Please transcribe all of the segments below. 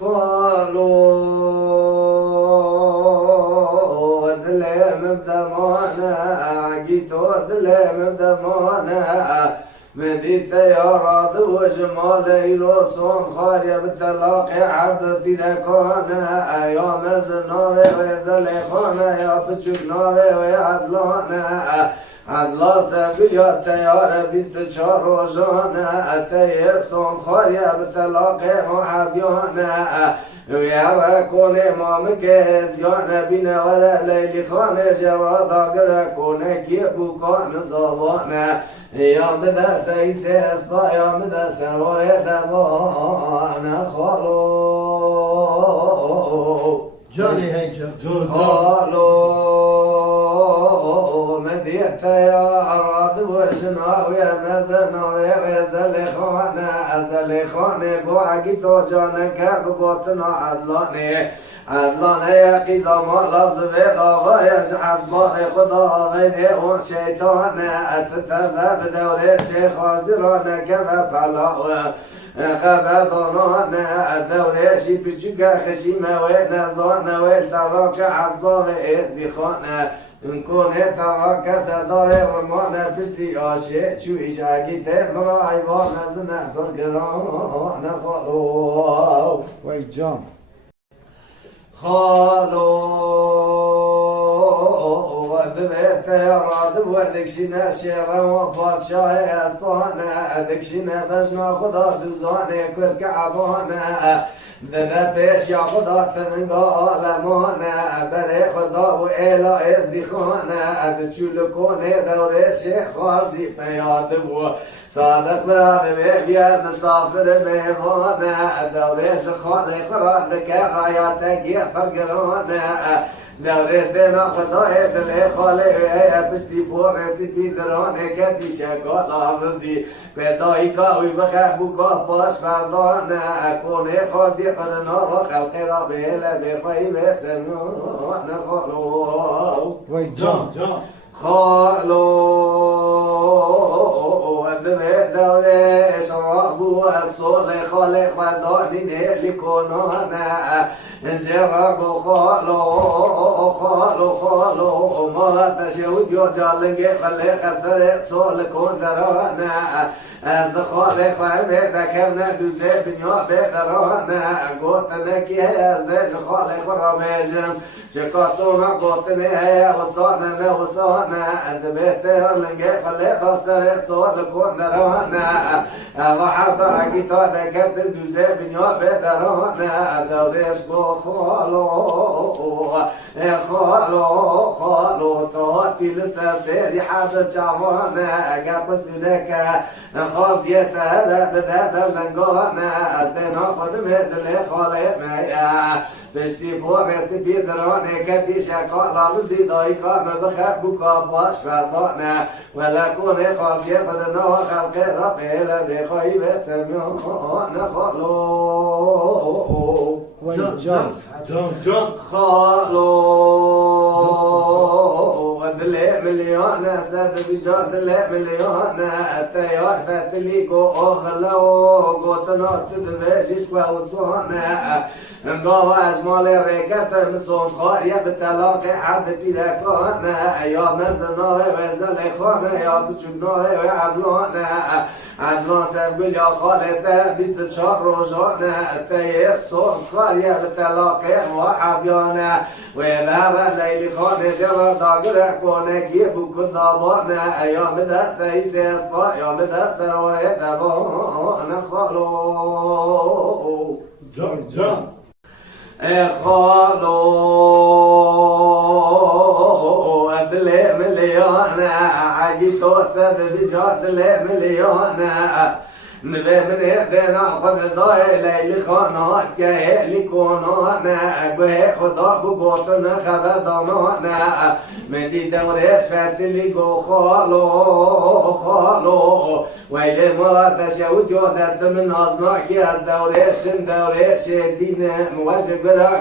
خالو ذلم بدمانه عقيتو ذلم بدمانه مديت يا راض وجمال يلوصون خالي بالتلاقي عبد بلكانه يا مزناره ويزليخانه يا بجبناره ويعدلانه عدلا سبيل يا تيار بيستشار وجانه التير صون خالي بالتلاقي محبيانه ويعركون امامك ازيان بنا ولا ليلي خان جراد اقركون كيبو كان زبانه يا مدى سيسي اسبا يا مدى سروي دبانا خالو جاني هاي جان خالو مديت يا عراد وشنا ويا نزنا ويا زليخانه زليخانه قوعقيتو جانك بقوتنا عدلاني عدلانه يا قيزا مالا زبيضا ويجعل باري خدا غيني وشيطانه اتتذب دوري شيخ وزيرانه كذا فعلاوه خبطنا الدوري شي بجوكا خشيمة ونزانا والتراك عبدالله بخانة نكون تراك سدار رمانا بشتي آشي شو إجاقي تمرا عيبان زنا برقران خالو وي جان خالو ببيت يا راد ودكشنا شيرا وفاتشاه اسطانا دكشنا بجنا خدا دوزانه كرك عبانا ذا بيش يا خدا تنقال مانا بري خدا وإلا ازدخانا تشولكوني دوري شيخ خالزي بياد بو صادق براد بيبيا مسافر مهمانا دوري شخالي خرانك راياتك يفرقرانا دوريش بنا خدای دل خاله پشتی پورسی پیدرانه کتی شکال آمزی پیدایی کاوی بخبو کا پاش فردانه کنه خازی قدنا و خلقی را بیله بیقایی بیسمیان خالو وي جان خالو دمه دوريش رابو الصول خالق وداني نيلي كونانا جرب خالو ما تشود يو جالنجي خلق السرق صول كون درانا از خالق فهمه دکمنا دوزه بنیا بدرانا گوتنه که ازش خالق را میجم شکاستونا گوتنه وصانه وصانه بهتر لنگه خلق السرق صول كون درانا وحب عقيتا دكت دوزه بنیا بدرانا دورش گو خالو تاتي لسه سيري حد جوانا قبل سنك خافية هذا لنقانا أزدنا خدمة اللي خالق معي بشتي فوق رسبي دراني كدي شكالا لزيدايكا مبخب بكا باش فردانا ولا كوني خافية خدنا خلق ربي لدي خايب سميان خالو وي جان خالو دلي مليون سد بجاد دلي مليون التيار فتليكو اغلو قوتنا تدبيش وصونا انقوى اجمال ريكت مسون خارية بالتلاقي حد بيلكون يا مزنا ويزلي خان يا بجبنا ويعدلون عدلان سبقل يا خالد بيستشار روجانا التيار صون خارية بالتلاقي وحبيانا ويبهر الليل خان جرى داقر كونك يبوك صابانا يا مدى سيسي اسفا يا مدى سروي دبانا خالو جان خالو دلي مليانا عقيتو سد بجاد دلي مليانا نبي من بنا خذ ضاي ليل خانات كهلي كونانا به خدا بقوتنا خبر دانانا مدي دوريش فتلي جو خالو ویل مرا تشود یادت من آزناکی از دوره شدینم واجه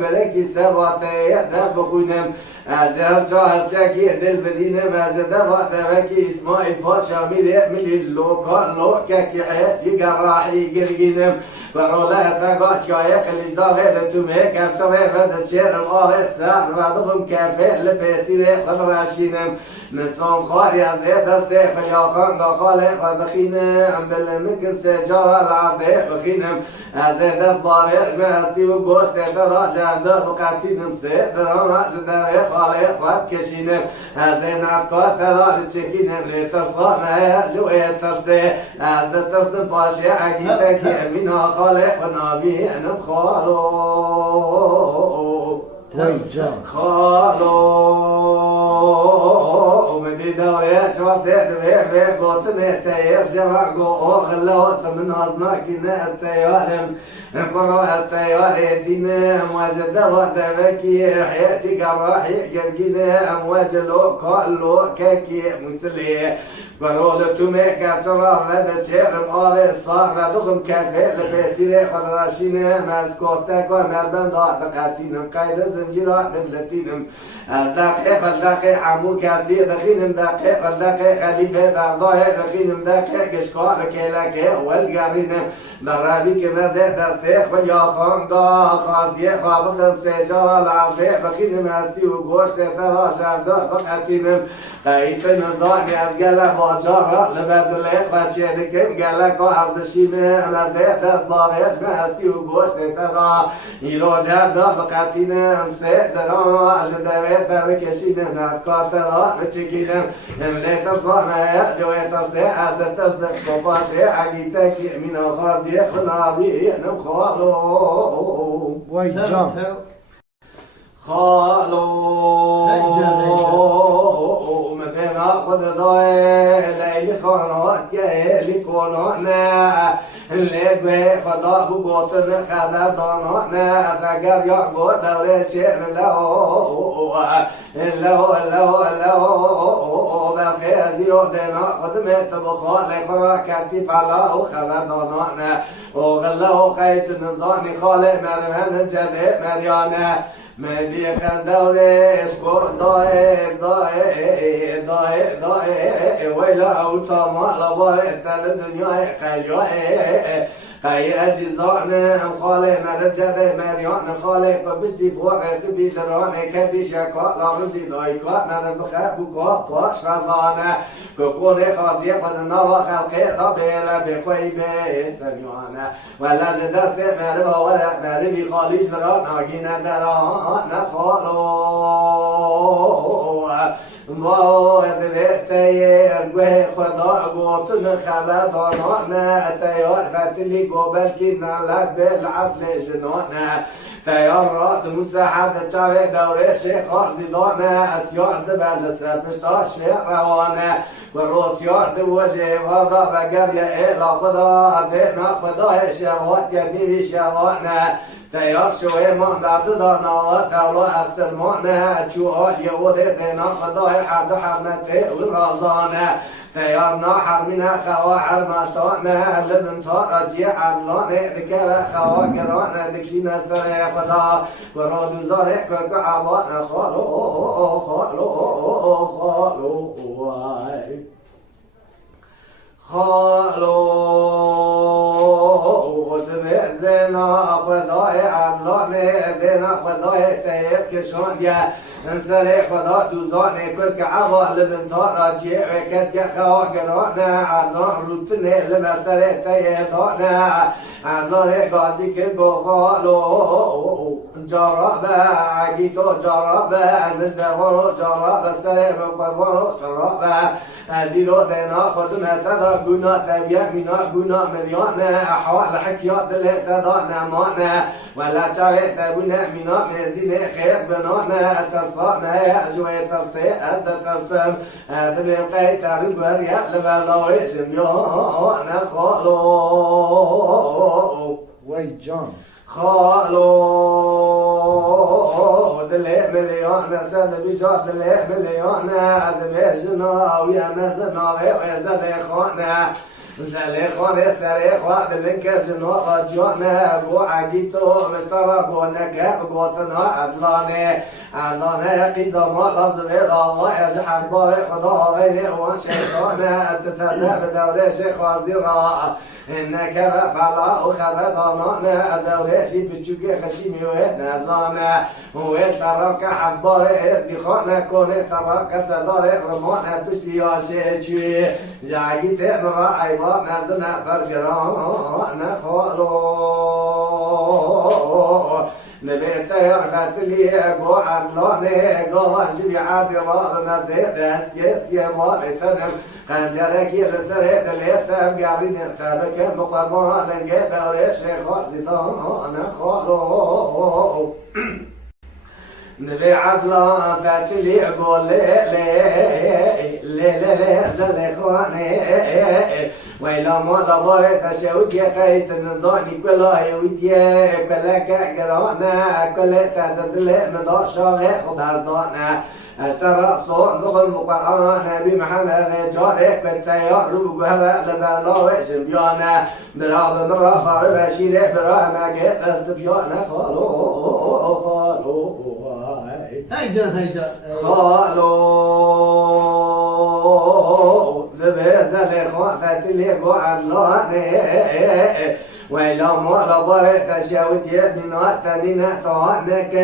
گره کی سباته بخونم از هر چهار شکی دل برینم از دوات وکی اسماعیل پاشا میره ملی لوکا کی حیاتی گراحی گرگینم ورولا تقاش شایق الجدار لبتم هيك بسوي بدا تشير الساعة بعضهم كافئ لبسيرة خضراشينم من صوم خاري زيد استيف الياخان دخالي خبخينم بالمكن سجارة العبي بخينم زيد اسباري جمعستي وقوش تدرا جابدا بقاتينم سيد رانا جداري خالي خبكشينم زين عبقات تدار تشكينم لترصى معايا جوية ترسي زد ترسم باشي عقيدك يمينها خالق ونبي أنم خالو خالو ومدي داوية شوف تدوي قوتني تير جرع قو غلوت من هضناكي ناس تيارم برا التيار يدينا مواجد وقتبكي حياتي قراحي قرقينا مواجلو قالو كاكي مسلي قالوا لتومي كاتشرا مدى تشير مقالي صار ردوغم كافي لبسيري خضراشينا ماسكوستاكو مربن دار بقاتينم قايدة زنجيرات دبلتينم دقيق عمو كاسي دخينم دقيق خليفة بعضاي دخينم دقيق قشقاء كيلاكي والقارينم برادي كمزي دستيق والياخان دا خاردي خابخم سيجارة العرضي بخينم هستي وقوش تتلا شعبدا فقاتينم قايت نظامي أزقلا باجارة لبدلق بچيدكم قلقا عردشينم مزي دست باريش مهستي وقوش تتلا يلو جابدا فقاتينم سيد درام أجدويت بركشينم نتكاتلا بچكينم امليت الصامية جويت الصيح عزت تصدق بفاشي عقيتك من الخارجي خنابي نمخالو وای جان خالو مثلا خد ضاي ليلي خانات يلي كونانا اللي خدا بقوتنا خبر دانانا فقر يعقو دوري شعر له بالخير يودنا قدمت بخالي خراكتي فلا خبر دانانا وغلو قيت النظام خالي مرمن جدي مريانا مدي خندوري اسكو ضايق ويلا عوتا ما لبايت الدنيا قاي عزيزانا خالي مرجبه مريان خالي ببشتي بوغس بيدراني كدي شكا لارزي دايكا مربخه بوكا باش فرزانا كوكوني خاصية قدنا وخلقي طبيلة بخوي بسريانا ولا جدست مربا ورق مربي خاليش برانا جينا درانا خالو ما ذبحتي أرجوه خدا قوتن خبر دانانا تيار فتلي قبل كنا لك بالعسل جنانا تيار راد مساحة تشاوي دوري شيخ أرضدانا أسيار دبل سربشتا شيخ روانا والروس يار دوجه وضا فقر يا إلا خدا دينا خدا شوات يدي شوانا تيار شوي ما بعد دانا وتولو أختر معنا شوال يودي دينا خدا حد حرمته والغزانة تيارنا حرمنا خوا حرمتانا لبن رجيع عدلاني ذكرى خوا قرانا دكشينا سري خدا ورادو زاري كركو عبانا خالو دبعنا خداي عدلاني دينا خداي تيب كشان يا انسري خدا دوزاني كل كعبا لبنتا راجي وكت يا خوا قرانا عدلان روتني لمسري تيدانا عدلاني قاسي كلكو خالو جرابا عقيتو جرابا مزدورو جرابا سري بقربانو جرابا ديرو دينا خدنا تدا قنا تبيا منا قنا مريانا أحوال حكيات اللي تدا نمانا ولا تعيت بنا منا مزيد خير بنانا ترصانا أجوي ترصي أتترسم تبقى تربر يا لبلاوي جميعنا خالو وای جان خالو دلي مليون سد بيشات دلي مليون هذا بيجنا ويا مسنا ويا زلي خانا زليخون سريخوا بالنكش نوقع جوانا بو عقيتو مشترى بو نكاب قوتنا عدلاني قيزة ما لازم الله يجحن باري خدا غيري وشيطانا تتزاب دوري شيخ وزيرا إنك بفعلا وخبطانا دوري شي بتشوكي خشيمي ويتنازانا ويترك حباري اتخانا كوني ترك سداري رمانا بشتي ياشي جاقيت نرى ما زلنا فرقرانا خالو نبيت يرفت لي قو عدلاني قو جبي عادي رابنا زيد اسكيس يمالي تنم خنجرك يلسريت اللي تبقارين تبك مقرمان لنقيت وريشي خالدانا خالو نبي عدلان فاتلي قول لي زليخواني ويلا ما دبرت شوكي قيت النزاني كلها يودي كلك قرانا كل تدل مداشا خبردانا اشترى صندوق المقرآن نبي محمد جارك بالتيار وقهر لبلاوش بيانا براب مرا خارب شيري برا ما جيت استبيانا خالو هيجا خالو ذبز الإخوة فتلي قوعد لاني ويلا ما لبرت شاودي من التنين طعنك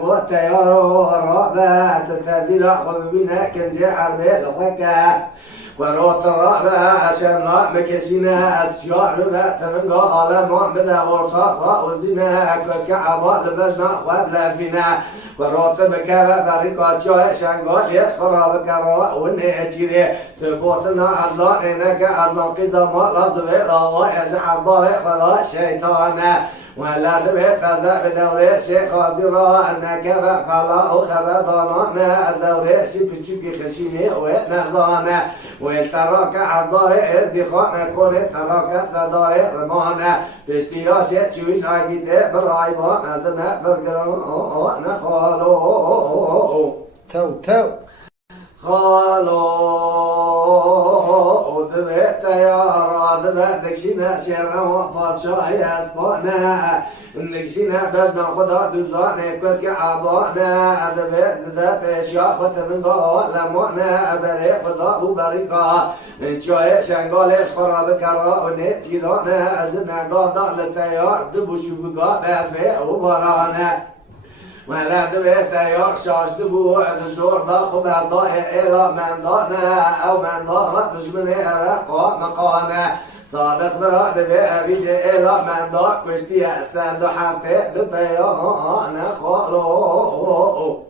قوت يارو الرابع تتدل قلبنا كنجي عربي لغك وروت الرابع عشان مكسينا الشعر باتنقى على محمد ورطاق وزنا كعباء لبجنا وابلا فينا وروت بكابا بريقات جاي شنقال يتخرى بكراء ونأجيري تبوتنا عدلان إنك عدلان قيزة ما لازم الله يجعل ضارق ولا شيطان ولا تبهت فزع بدوري شيخ وزيرا أنك بفعلا وخبردانا الدوري شي بتشوكي خشيمي ويتنزانا ويتراك عالضاري ازدخانا كون تراك صداري رمانا تشتياشي تشويش عقيدة برايبا نزلنا فرقرانا خالو تو خالو ودبت يا راد بدكشنا شر وبادشاهي اسبانا نكشنا بجنا خدا دوزاني كنت عبانا دبت ذات شياخ من قال لمانا بري خدا وبريكا شاي شنقالش خراب كرا ونتيرانا ازنا قادا للتيار دبوشو بقا بفي وبرانا ولا دويت يرشاش دبو الزور ضاخ بالضاء إلى من ضانا أو من ضاخ تجمني أبقى مقانا صادق براد بيجي إلى من ضاء كشتي أسند حتى بطيانا خالو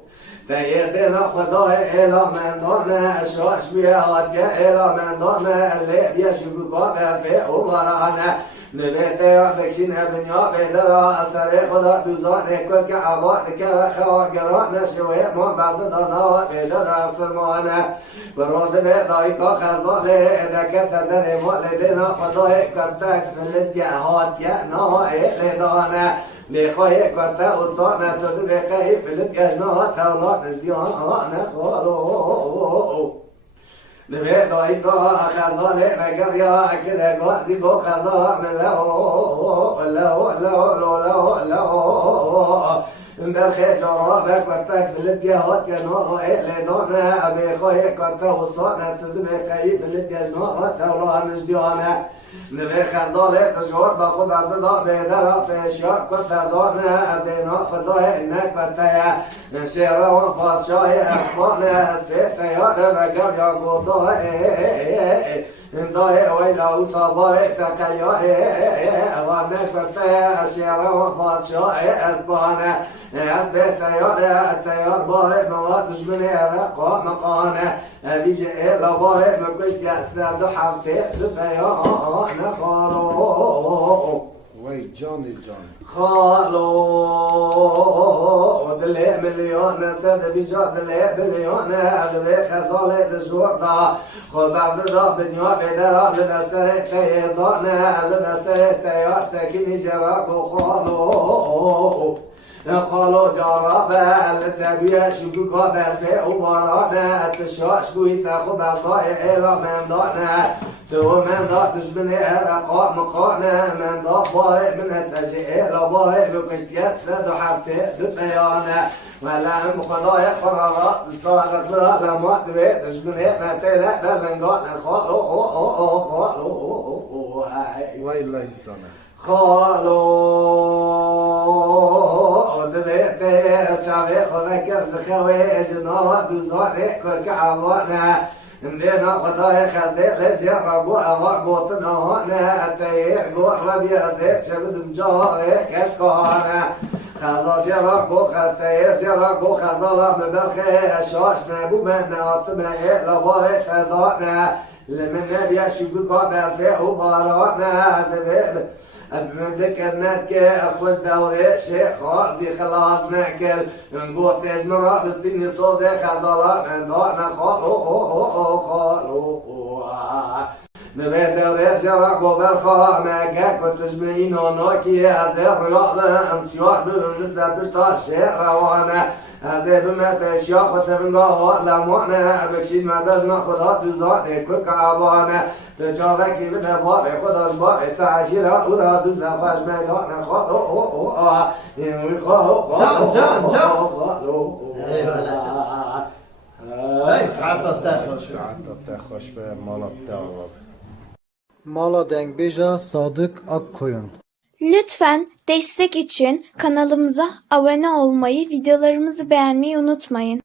تيردنا خداي إلى من ضانا شاش بيهات إلى من ضانا اللي بيشبكوا في ومرانا نبيت يردكشنا بنيا بيدرا أسري خدا دوزاني كل كعباتك خواقرانا شوية ما بعد دانا بيدرا فرمانا برود بيضايقا خزالي إذا كتدري مولدنا خداي كرتك في الاتياهات يأنا إلدانا لخواهي كرتا وصانا تدري في الاتياجنات هولات نجديانا خالو نبي ضايقا خزالي مقريا كده قاسي بو خزا من له مبرخي جرابك وقتك في الاتجاهات كنار إلي دونا أبي خوي كنت وصانا تدبي قيب في الاتجاهات تورا نجديانا نبي خزالي تشعر بخو برد دا بيدرا تشياء كنت دونا أدينا خزاي إنك برتيا نشيرا وفاتشاي أسبانا أسبيتيا نبقر يا قوضاي ضايع ويلا وطبايع تكيا وانك برتيا أشيرا وفاتشاي أسبانا أسبيت التيار باهي مواد جمني رقا مقانا بيجي إلا باهي مكوش يأساد حفتي بطيار نقالو وي جوني خالو ودلي مليون استاذ بيجاد دلي مليون دلي خزالي دجوردا خبر دا بنيا بدرا لنستري تيضانا لنستري تيار ساكن جراب خالو خالو جرابا للتبيع شبكا بالفئ وبرانا التشاش بويتا خبر ضايع إلى من دانا ومن ذا تجبني أقاء مقانا من ذا باي من التجئ لباي بكشت يسفد حبتي دبيانا ولا مخضايا قرارات صارت لا لما تبي تجبني ما تلا دلنقات خالو والله sana. خالو دبيتي شعبي خذكر سخوي جنوات دوزاني كل كعبانا مدينا قضايا خذيت لجربوا أمر بوطنا هنا التير قوح ربيع زيت شبد مجاري كشكانا خذا جرقو خذير جرقو خذا مبرخي الشاش نبو منا وطمئي لباي خذانا لمن نبي شبك بفيه وبارانا دبيب من ذكرناك خوش دوري شيخ خارزي خلاص ناكل نقول تجمرة بس بيني صوزي خزالة من دارنا خالو نبي دوري شرق وبرخا ما كنت تجمعين ونوكي هزي الرياضة امسيوح بنسى بشتار شيخ روانا هزي بما تشياق وتفنقا لمعنا بكشيد ما بجنا خدا دوزاني كل كعبانا تجاوك من باري خداش باري تعجيرها ورا دوزا فاش ميدانا خالو Hey, سعادة Saatte hoş ve malatta var. Mala Dengbeja Sadık Akkoyun. Lütfen destek için kanalımıza abone olmayı, videolarımızı beğenmeyi unutmayın.